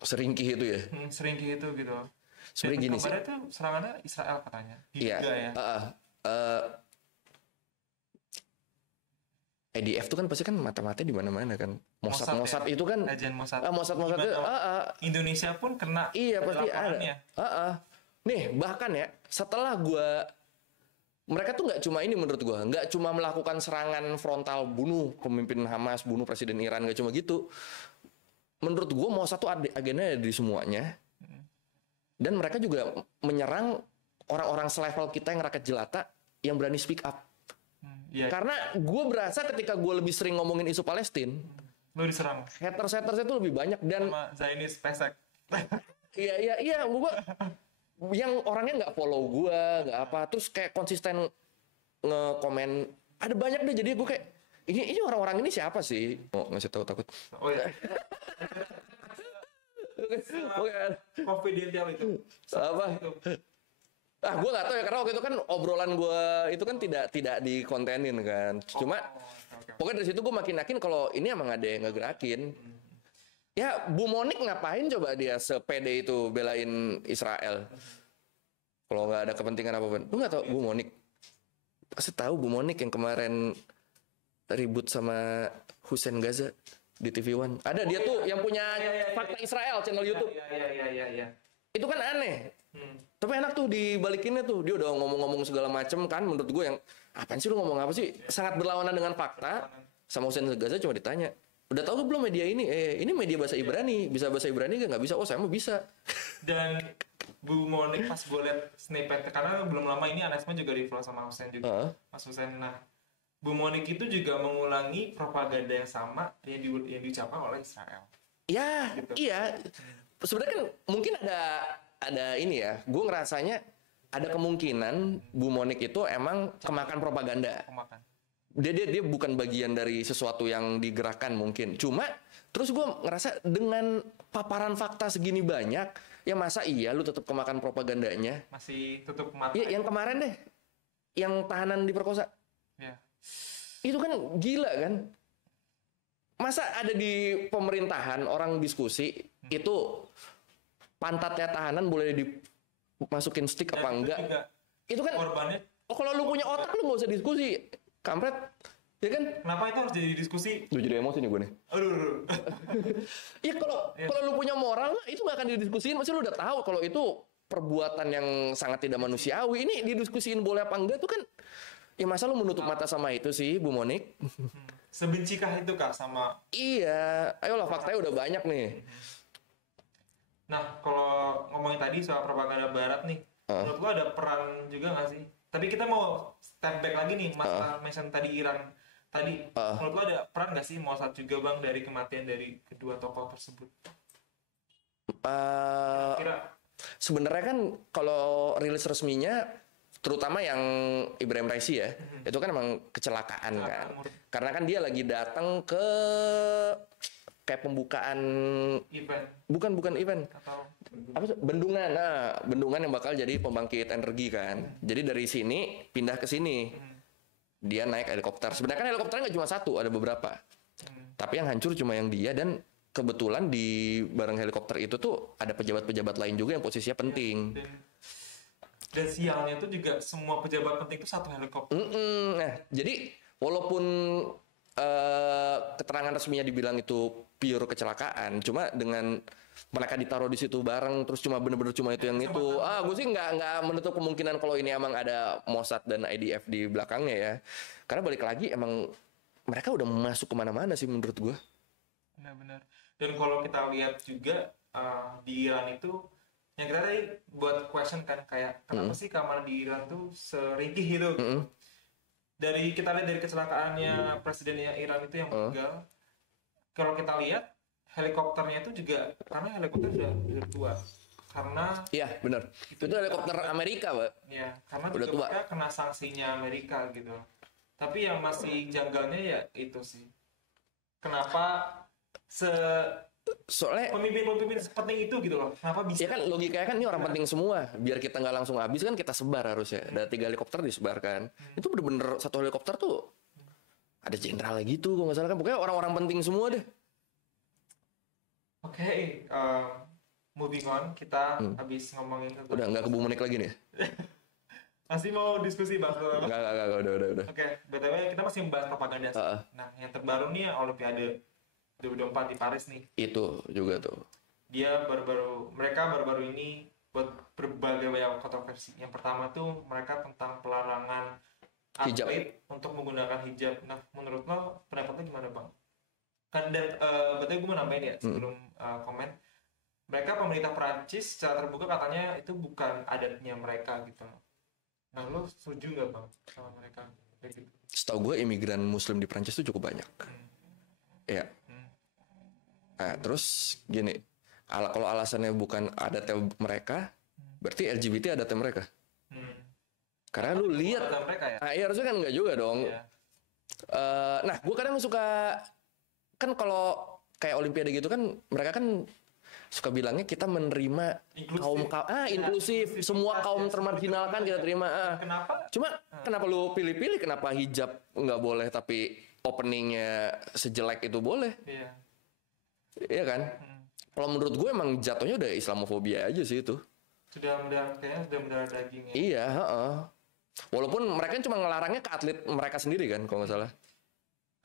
seringkih itu ya? Seringkih itu gitu. Sebenarnya gini sih. Kabarnya itu serangannya Israel katanya. Iya. IDF tuh kan pasti kan mata-mata di mana-mana kan. Mossad itu kan. Mossad itu. Indonesia pun kena. Iya pasti ada. Nih bahkan ya setelah mereka tuh nggak cuma ini menurut gue, nggak cuma melakukan serangan frontal bunuh pemimpin Hamas, bunuh presiden Iran, nggak cuma gitu. Menurut gue Mossad tuh agennya di semuanya. Dan mereka juga menyerang orang-orang selevel kita yang rakyat jelata yang berani speak up. Iya. Karena gue berasa ketika gue lebih sering ngomongin isu Palestina, Lu diserang haters itu lebih banyak dan sama Zionis pesek. iya gue yang orangnya nggak follow gue nggak apa terus kayak konsisten nge-komen ada banyak deh jadi gue kayak ini orang-orang ini siapa sih mau ngasih tahu takut Oh ya. bukan Confidential itu. apa gue nggak tahu ya karena waktu itu kan obrolan gue itu kan tidak dikontenin kan cuma Oke. pokoknya dari situ gue makin yakin kalau ini emang ada yang ngegerakin. Ya, Bu Monik ngapain coba dia sepede itu belain Israel? Kalau nggak ada kepentingan apapun. Lu nggak tahu Bu Monik? Pasti tahu Bu Monik yang kemarin ribut sama Hussein Gaza di TV One. Ada dia tuh yang punya Fakta Israel channel YouTube. Iya. Itu kan aneh. Tapi enak tuh dibalikinnya tuh. Dia udah ngomong-ngomong segala macem kan menurut gue yang apaan sih lu ngomong apa sih? Sangat berlawanan dengan fakta. Sama Hussein Gaza cuma ditanya. Udah tahu belum media ini? Ini media bahasa Ibrani. Bisa bahasa Ibrani nggak bisa? Oh saya mah bisa. Dan Bu Monik pas gue liat snippet karena belum lama ini Anesma juga di follow sama Hussein juga. Mas Hussein. Nah, Bu Monik itu juga mengulangi propaganda yang sama yang diucapkan oleh Israel. Ya, Gitu. iya. Sebenarnya kan mungkin ada ini ya. Gue ngerasanya ada kemungkinan Bu Monik itu emang kemakan propaganda. Pemakan. Dia bukan bagian dari sesuatu yang digerakkan mungkin. Cuma terus gue ngerasa dengan paparan fakta segini banyak, ya masa iya lu tetap kemakan propagandanya? Masih tutup mata. Iya, yang kemarin deh, yang tahanan diperkosa. Ya. Itu kan gila kan? Masa ada di pemerintahan orang diskusi itu pantatnya tahanan boleh dimasukin stick apa Dan enggak? juga Itu kan korbannya. oh, kalau lu punya otak lu nggak usah diskusi. Kampret. Ya kan? Kenapa itu harus jadi diskusi? Lu jadi emosi nih gue nih. Aduh. Iya kalau lu punya moral itu nggak akan didiskusiin. Maksudnya lu udah tahu kalau itu perbuatan yang sangat tidak manusiawi. Ini didiskusiin boleh apa enggak tuh kan? Ya masa lu menutup mata sama itu sih, Bu Monik? Sebencikah itu kah sama? Iya, ayolah faktanya udah banyak nih. Nah, kalau ngomongin tadi soal propaganda Barat nih, menurut lo ada peran juga nggak sih? Tapi kita mau step back lagi nih, Mas mention tadi Iran. Tadi, menurut lo ada peran nggak sih Mossad juga bang dari kematian dari kedua tokoh tersebut? Kira Sebenarnya kan kalau rilis resminya, terutama yang Ibrahim Raisi ya, itu kan emang kecelakaan kan. Karena kan dia lagi datang ke kayak pembukaan event bukan event atau apa sih? Bendungan. Nah, bendungan yang bakal jadi pembangkit energi kan. Jadi dari sini pindah ke sini. Dia naik helikopter. Sebenarnya kan helikopternya nggak cuma satu, ada beberapa. Tapi yang hancur cuma yang dia dan kebetulan di bareng helikopter itu tuh ada pejabat-pejabat lain juga yang posisinya penting. dan sialnya tuh juga semua pejabat penting itu satu helikopter. Nah, jadi walaupun keterangan resminya dibilang itu pure kecelakaan, cuma dengan mereka ditaruh di situ bareng, terus cuma bener-bener cuma itu yang itu. Gue sih nggak menutup kemungkinan kalau ini emang ada Mossad dan IDF di belakangnya ya. Karena balik lagi emang mereka udah masuk kemana-mana sih menurut gue. Benar-benar. Dan kalau kita lihat juga di Iran itu, yang kita tadi buat question kan kayak kenapa sih keamanan di Iran tuh seringkih gitu. Dari kita lihat dari kecelakaannya presidennya Iran itu yang meninggal, kalau kita lihat helikopternya itu juga karena helikopter udah tua. Karena iya benar. Itu helikopter Amerika, Pak. Ya, karena udah juga tua. mereka kena sanksinya Amerika gitu. Tapi yang masih janggalnya ya itu sih. Kenapa Soalnya pemimpin-pemimpin sepenting itu gitu loh. Kenapa bisa? ya kan logikanya kan ini orang penting semua. Biar kita nggak langsung habis kan kita sebar harusnya. Ada 3 helikopter disebarkan. Itu bener-bener satu helikopter tuh ada jenderalnya gitu. Kalau nggak salah kan pokoknya orang-orang penting semua deh. Oke, moving on. Kita habis ngomongin tentang... Udah nggak ke Bu Monik lagi nih? Masih mau diskusi bang? Nggak, udah. Oke, BTW kita masih membahas propaganda. Nah, yang terbaru nih Olimpiade 2024 di Paris nih. Itu juga tuh. Mereka baru-baru ini buat berbagai banyak kontroversi. Yang pertama tuh mereka tentang pelarangan hijab atlet untuk menggunakan hijab. Nah, menurut lo pendapatnya gimana bang? Kan dan betul gue mau nambahin ya sebelum komen. Mereka pemerintah Prancis secara terbuka katanya itu bukan adatnya mereka gitu. Nah, lo setuju nggak bang sama mereka? kayak gitu? Setahu gue imigran Muslim di Prancis tuh cukup banyak. Iya. Nah, terus gini, kalau alasannya bukan adatnya mereka, berarti LGBT adatnya mereka. Karena lu lihat, Ada mereka ya? iya harusnya kan enggak juga dong. Iya. Nah, gue kadang suka kan kalau kayak Olimpiade gitu kan, mereka kan suka bilangnya kita menerima inklusif, semua kaum termarginalkan kita terima. Kenapa? Cuma kenapa lu pilih-pilih, kenapa hijab nggak boleh tapi openingnya sejelek itu boleh? Iya. Iya kan? Kalau menurut gue emang jatuhnya udah Islamofobia aja sih itu. Kayaknya sudah mendarah daging ya. Iya, heeh. Walaupun mereka cuma ngelarangnya ke atlet mereka sendiri kan, kalau nggak salah.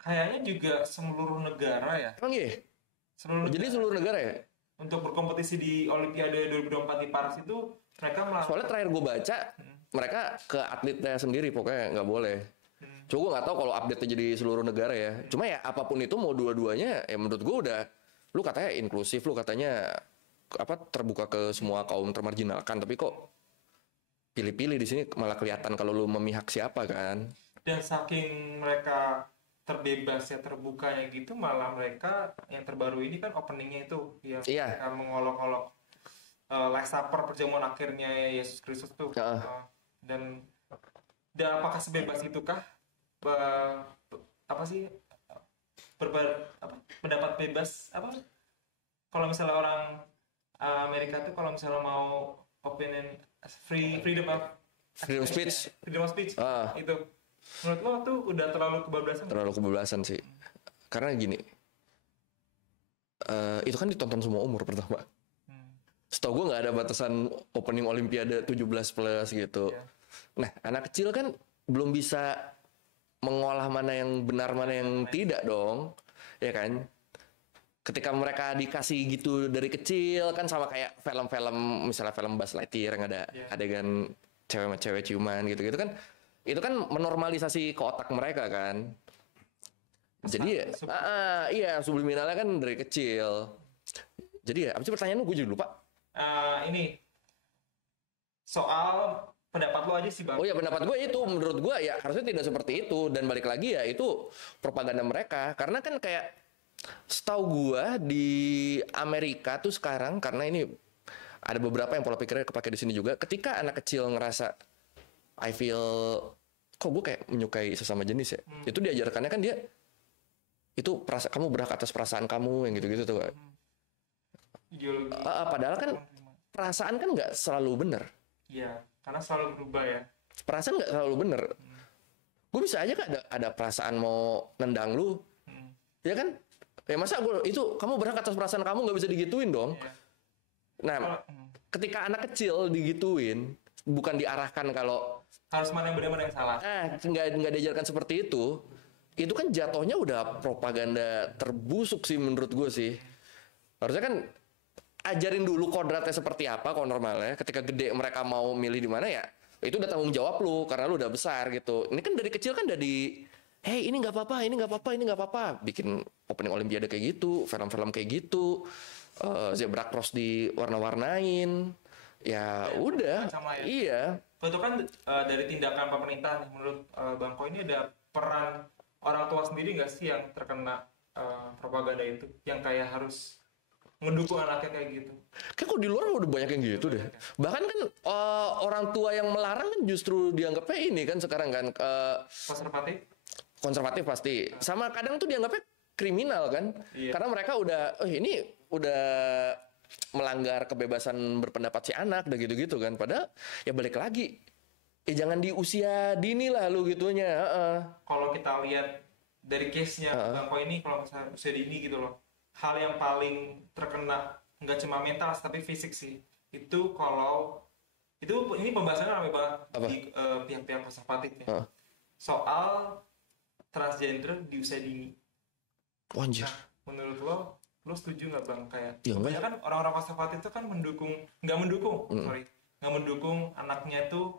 Kayaknya juga seluruh negara ya. Emang iya? Seluruh Jadi seluruh negara ya? untuk berkompetisi di Olimpiade 2024 di Paris itu mereka melarang. Soalnya terakhir gue baca, mereka ke atletnya sendiri pokoknya nggak boleh. Cuma gue nggak tahu kalau update-nya jadi seluruh negara ya. Cuma ya apapun itu mau dua-duanya, ya menurut gue udah, lu katanya inklusif, lu katanya terbuka ke semua kaum termarginalkan, tapi kok pilih-pilih di sini malah kelihatan kalau lu memihak siapa kan? Dan saking mereka terbebas ya terbukanya gitu, malah mereka yang terbaru ini kan openingnya itu yang Iya. mereka mengolok-olok Last Supper, perjamuan akhirnya Yesus Kristus tuh. Dan apakah sebebas itukah apa sih pendapat bebas apa kalau misalnya orang Amerika tuh kalau misalnya mau opinion freedom of speech. Itu menurut lo tuh udah terlalu kebablasan? Terlalu kebablasan sih. Karena gini, itu kan ditonton semua umur pertama. Setahu gue nggak ada batasan opening Olimpiade 17 plus gitu. Yeah. Nah, anak kecil kan belum bisa mengolah mana yang benar mana yang tidak dong, ya kan? Ketika mereka dikasih gitu dari kecil kan sama kayak film-film, misalnya film Buzz Lightyear yang ada adegan cewek sama cewek ciuman gitu-gitu kan, itu kan menormalisasi ke otak mereka kan. Jadi iya subliminalnya kan dari kecil. Jadi ya, apa sih pertanyaan lu? Gue jadi lupa. Ini soal pendapat lo aja sih Bang. Oh ya, pendapat gue itu, menurut gue ya harusnya tidak seperti itu. Dan balik lagi ya itu propaganda mereka. Karena kan kayak setahu gue di Amerika tuh sekarang, karena ini ada beberapa yang pola pikirnya kepake di sini juga. Ketika anak kecil ngerasa I feel kok gue kayak menyukai sesama jenis ya, itu diajarkannya kan dia itu kamu berhak atas perasaan kamu yang gitu-gitu tuh. Ideologi. Padahal kan perasaan kan nggak selalu benar. Iya, karena selalu berubah ya. Perasaan nggak selalu benar. Gue bisa aja kan ada perasaan mau nendang lu, ya kan? Ya masa gue itu kamu berhak atas perasaan kamu, nggak bisa digituin dong. Iya. Nah, ketika anak kecil digituin, bukan diarahkan kalau harus mana yang benar mana yang salah. Nggak diajarkan seperti itu kan jatuhnya udah propaganda terbusuk sih menurut gue sih. Harusnya kan ajarin dulu kodratnya seperti apa kalau normalnya. Ketika gede mereka mau milih di mana ya, itu udah tanggung jawab lu karena lu udah besar gitu. Ini kan dari kecil kan udah hey ini nggak apa-apa, ini nggak apa-apa, ini nggak apa-apa. Bikin opening Olimpiade kayak gitu, film-film kayak gitu, zebra cross diwarna-warnain. Ya udah, Ya. iya. Itu kan dari tindakan pemerintah nih. Menurut Bang Ko ini ada peran orang tua sendiri nggak sih yang terkena propaganda itu, yang kayak harus mendukung anaknya kayak gitu? Kayak kok di luar udah banyak yang gitu deh. Bahkan kan orang tua yang melarang kan justru dianggapnya ini kan sekarang kan konservatif pasti. Sama kadang tuh dianggapnya kriminal kan. Iya. Karena mereka ini udah melanggar kebebasan berpendapat si anak udah gitu-gitu kan. Padahal ya balik lagi. Jangan di usia dini lah lu gitunya. Kalau kita lihat dari case-nya Bang Ko ini, kalau misalnya usia dini gitu loh, hal yang paling terkena nggak cuma mental tapi fisik sih, itu kalau ini pembahasannya ramai banget di pihak-pihak konservatif ya. Soal transgender di usia dini. Anjir. Nah, menurut lo setuju nggak Bang? Kayak ya, kan orang-orang konservatif itu kan nggak mendukung anaknya itu,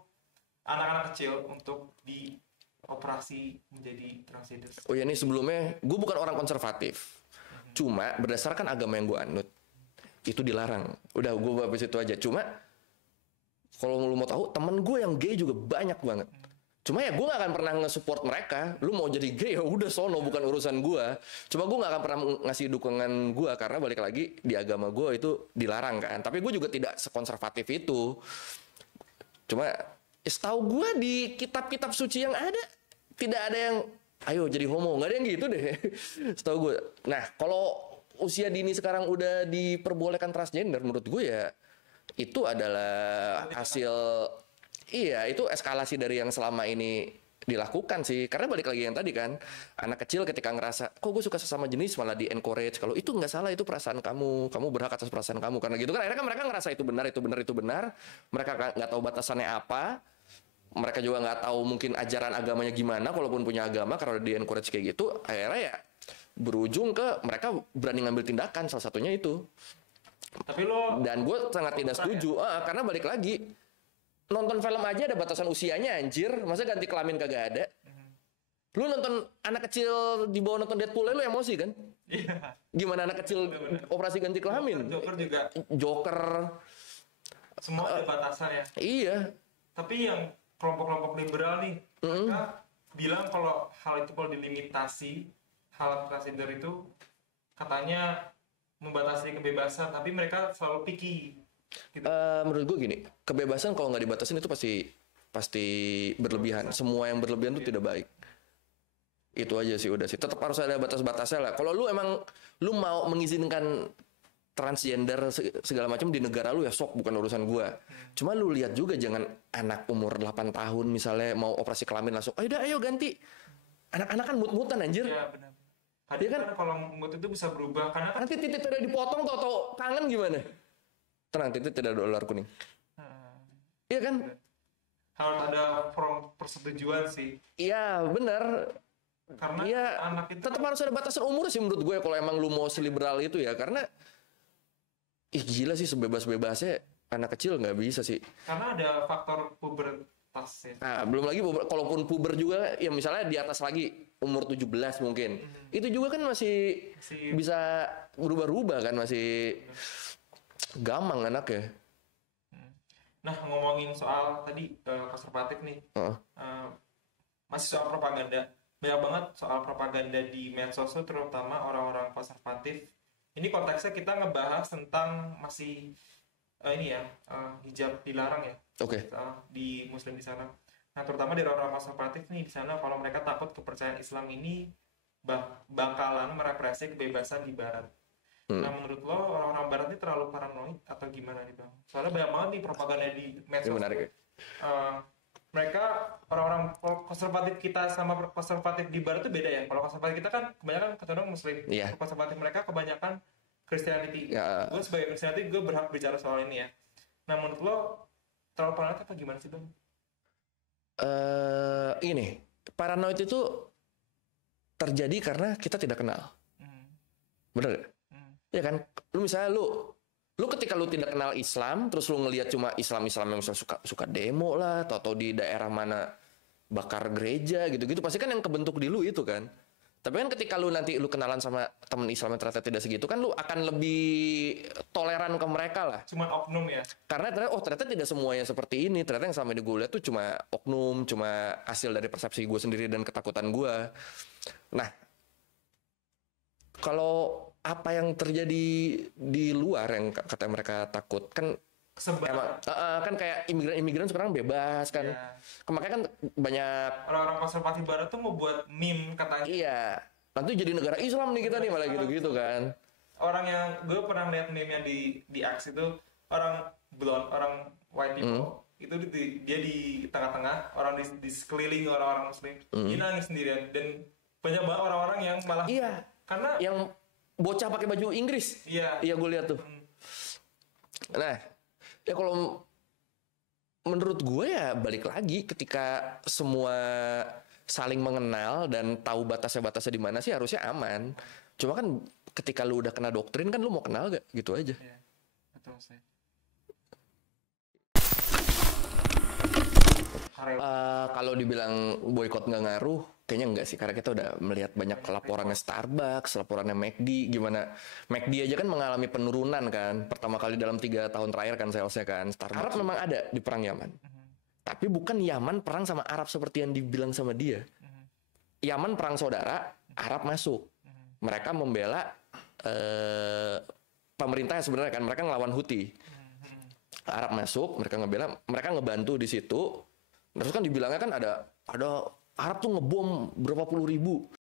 anak-anak kecil untuk dioperasi menjadi transgender. Oh ya, nih sebelumnya gue bukan orang konservatif. Cuma berdasarkan agama yang gue anut itu dilarang. Udah gue bahas itu aja. Cuma kalau lu mau tahu, temen gue yang gay juga banyak banget. Cuma ya gue gak akan pernah nge-support mereka. Lu mau jadi gay ya udah sono, bukan urusan gue. Cuma gue gak akan pernah ngasih dukungan gue karena balik lagi di agama gue itu dilarang kan. Tapi gue juga tidak sekonservatif itu. Cuma setahu gue di kitab-kitab suci yang ada tidak ada yang ayo jadi homo, nggak ada yang gitu deh. Setahu gue. Nah kalau usia dini sekarang udah diperbolehkan transgender, menurut gue ya itu adalah hasil, iya itu eskalasi dari yang selama ini dilakukan sih. Karena balik lagi yang tadi kan, anak kecil ketika ngerasa kok gue suka sesama jenis malah di encourage kalau itu nggak salah, itu perasaan kamu berhak atas perasaan kamu, karena gitu kan akhirnya kan mereka ngerasa itu benar, mereka nggak tahu batasannya apa, mereka juga nggak tahu mungkin ajaran agamanya gimana, kalaupun punya agama karena di encourage kayak gitu, akhirnya ya berujung ke mereka berani ngambil tindakan, salah satunya itu. Tapi lo, dan gue sangat tidak setuju karena balik lagi nonton film aja ada batasan usianya anjir, masa ganti kelamin kagak ada. Lu nonton anak kecil di bawah nonton Deadpool lu emosi kan? iya. Gimana anak kecil operasi ganti kelamin? Joker juga. Joker. Semua ada batasan ya. Iya. Tapi yang kelompok-kelompok liberal nih, mereka bilang kalau hal itu kalau dilimitasi, hal transgender itu katanya membatasi kebebasan, tapi mereka selalu picky. Gitu. Menurut gue gini, kebebasan kalau nggak dibatasin itu pasti berlebihan. Semua yang berlebihan itu tidak baik. Itu aja sih, udah sih. Tetap harus ada batas-batasnya lah. Kalau lu emang lu mau mengizinkan transgender segala macam di negara lu ya sok, bukan urusan gua. Cuma lu lihat juga jangan anak umur 8 tahun misalnya mau operasi kelamin langsung, ayo ganti. Anak-anak kan mut-mutan anjir. Iya benar. Padahal kan kalau mood itu bisa berubah karena kan nanti titik tidak dipotong atau kangen gimana? Tenang, titik tidak ada ular kuning. Iya kan? harus ada form persetujuan sih. Iya benar. Karena Iya, anak itu tetap harus ada batasan umur sih menurut gue kalau emang lu mau seliberal itu ya, karena gila sih sebebas-bebasnya anak kecil nggak bisa sih. karena ada faktor pubertas ya. Nah, belum lagi kalaupun puber juga ya misalnya di atas lagi umur 17 mungkin. Itu juga kan masih bisa berubah-ubah kan, masih gamang anak ya. Nah, ngomongin soal tadi konservatif nih. Masih soal propaganda. Banyak banget soal propaganda di medsos tuh, terutama orang-orang konservatif. Ini konteksnya kita ngebahas tentang masih hijab dilarang ya. Oke. Di muslim di sana. Nah, terutama dari orang konservatif nih di sana, kalau mereka takut kepercayaan Islam ini bakalan merepresi kebebasan di barat. Nah, menurut lo orang-orang barat ini terlalu paranoid atau gimana nih, Bang? Soalnya banyak banget nih propaganda di medsos. Menarik. Mereka orang-orang konservatif kita sama konservatif di barat itu beda ya. Kalau konservatif kita kan kebanyakan kecenderung muslim. Iya. Konservatif mereka kebanyakan Christianity. Ya. Gue sebagai Christianity gue berhak bicara soal ini ya. Nah, menurut lo terlalu paranoid apa gimana sih, Bang? Ini paranoid itu terjadi karena kita tidak kenal. Bener gak? Ya kan, lu misalnya lu ketika lu tidak kenal Islam, terus lu ngelihat cuma Islam yang misalnya suka demo lah, atau di daerah mana bakar gereja gitu-gitu, pasti kan yang kebentuk di lu itu kan. Tapi kan ketika lu nanti lu kenalan sama temen Islam yang ternyata tidak segitu kan, lu akan lebih toleran ke mereka lah. Cuma oknum ya. Karena ternyata tidak semuanya seperti ini. Ternyata yang selama ini gue lihat tuh cuma oknum, cuma hasil dari persepsi gue sendiri dan ketakutan gue. Nah, kalau apa yang terjadi di luar yang kata mereka takut kan emang, kan kayak imigran sekarang bebas kan. Yeah. Makanya kan banyak Orang-orang konservatif barat tuh mau buat meme katanya. iya, nanti jadi negara Islam nih kita nih malah gitu-gitu kan. Orang yang gue pernah lihat meme yang di X itu orang blonde, orang white people itu dia di tengah-tengah, orang di sekeliling orang-orang muslim, dia nangis sendirian dan banyak banget orang-orang yang malah karena yang bocah pakai baju Inggris. Iya gue lihat tuh. Nah, ya kalau menurut gue ya balik lagi ketika semua saling mengenal dan tahu batasnya di mana sih harusnya aman. Cuma kan ketika lu udah kena doktrin kan lu mau kenal gak gitu aja. Iya, betul sih. Kalau dibilang boykot nggak ngaruh, kayaknya enggak sih, karena kita udah melihat banyak laporannya Starbucks, laporannya McD, gimana McD aja kan mengalami penurunan kan, pertama kali dalam 3 tahun terakhir kan salesnya kan. Starbucks memang ada di perang Yaman, Tapi bukan Yaman perang sama Arab seperti yang dibilang sama dia. Yaman perang saudara, Arab masuk. Mereka membela pemerintah sebenarnya kan, mereka ngelawan Houthi. Arab masuk, mereka ngebela, mereka ngebantu di situ. Terus kan dibilangnya kan ada Arab tuh ngebom berapa puluh ribu.